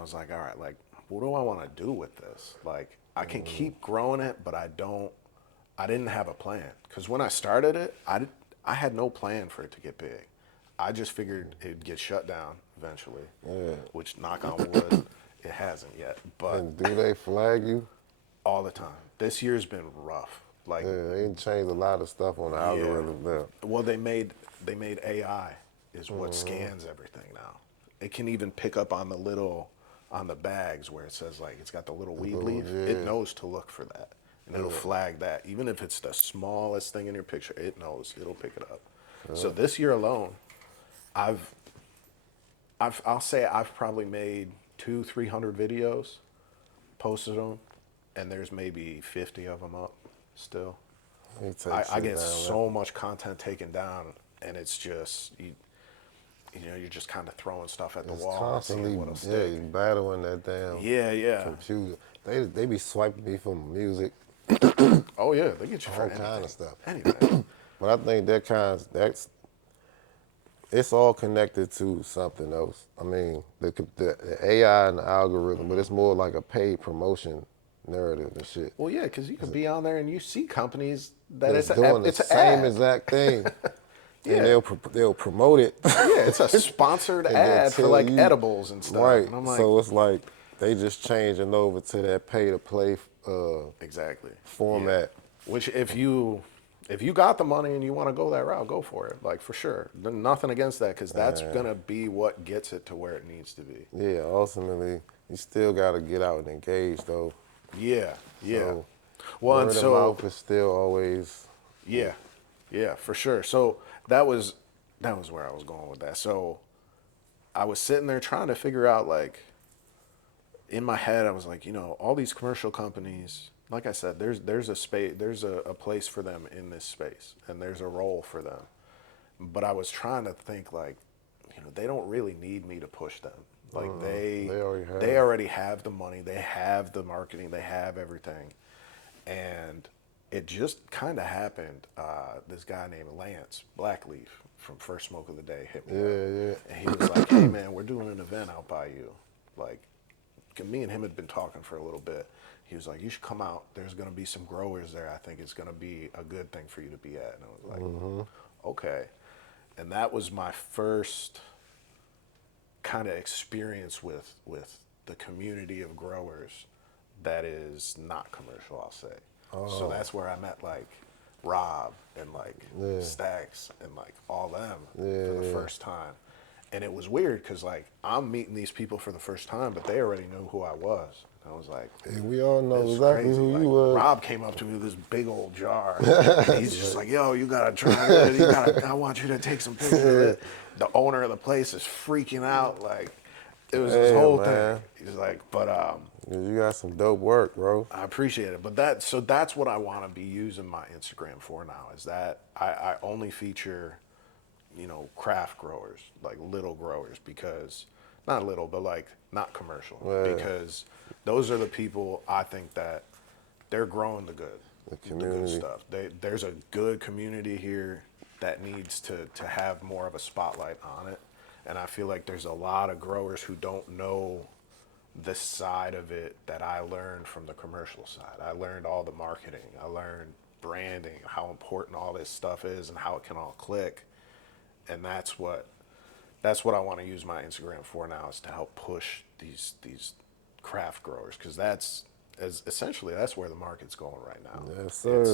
I was like, all right, like, what do I want to do with this? Like, I can keep growing it, but I didn't have a plan. Because when I started it, I had no plan for it to get big. I just figured it'd get shut down eventually, Yeah. which, knock on wood, it hasn't yet. But And do they flag you? all the time. This year's been rough. Like, Yeah, they changed a lot of stuff on the yeah. algorithm there. Well, they made AI is what scans everything now. It can even pick up on on the bags where it says like it's got the little weed leaf. It Yeah. knows to look for that, and it'll flag that. Even if it's the smallest thing in your picture, it knows. It'll pick it up. So this year alone, I've I'll say I've probably made 300 videos, posted them, and there's maybe 50 of them up still. They take I shit get down so much content taken down, and it's just you're just kind of throwing stuff at the It's wall and constantly, seeing what'll yeah, stick. you battling that damn Yeah, yeah. computer. They be swiping me for music, Oh yeah, they get you for all kind anything. of stuff. Anything. But I think that's it's all connected to something else. I mean, the AI and the algorithm, but it's more like a paid promotion narrative and shit. Well, yeah, because you could be on there and you see companies that That's doing the it's an same ad. exact thing, and Yeah, they'll promote it, yeah, it's a sponsored and then ad for tell like you edibles and stuff. right. And I'm like, So it's like they just changing over to that pay to play exactly. Yeah. format. Which if you got the money and you want to go that route, go for it. Like for sure. Nothing against that because that's gonna be what gets it to where it needs to be. Yeah, ultimately, you still got to get out and engage though. Yeah, yeah. So Well, and word of so mouth is still always. yeah, yeah, for sure. So that was where I was going with that. So I was sitting there trying to figure out like in my head I was like, all these commercial companies, like I said, there's a space, there's a place for them in this space, and there's a role for them. But I was trying to think like, they don't really need me to push them. Like They already they have. already have the money, they have the marketing, they have everything, and it just kind of happened. This guy named Lance Blackleaf from First Smoke of the Day hit me Yeah, up, yeah. and he was like, "Hey man, we're doing an event out by you. Like, me and him had been talking for a little bit. He was like, you should come out. There's going to be some growers there. I think it's going to be a good thing for you to be at." And I was like, okay. And that was my first kind of experience with the community of growers that is not commercial, I'll say. So that's where I met like Rob and like Yeah. Stacks and like all them Yeah, for the yeah. first time. And it was weird because like I'm meeting these people for the first time, but they already knew who I was. And I was like, And we all know this is exactly crazy. who Like you was. Rob came up to me with this big old jar. And he's just like, yo, you gotta try it. I want you to take some pictures of it. The owner of the place is freaking out. Like it was this Yeah, whole thing. man. He's like, but You got some dope work, bro. I appreciate it. But that's what I want to be using my Instagram for now, is that I only feature, craft growers, like little growers, because not little, but like not commercial, Yeah. because those are the people I think that they're growing the good community. stuff. There's a good community here that needs to have more of a spotlight on it. And I feel like there's a lot of growers who don't know the side of it that I learned from the commercial side. I learned all the marketing. I learned branding, how important all this stuff is and how it can all click. And that's what I want to use my Instagram for now, is to help push these craft growers, because that's essentially that's where the market's going right now. Yes, It's sir.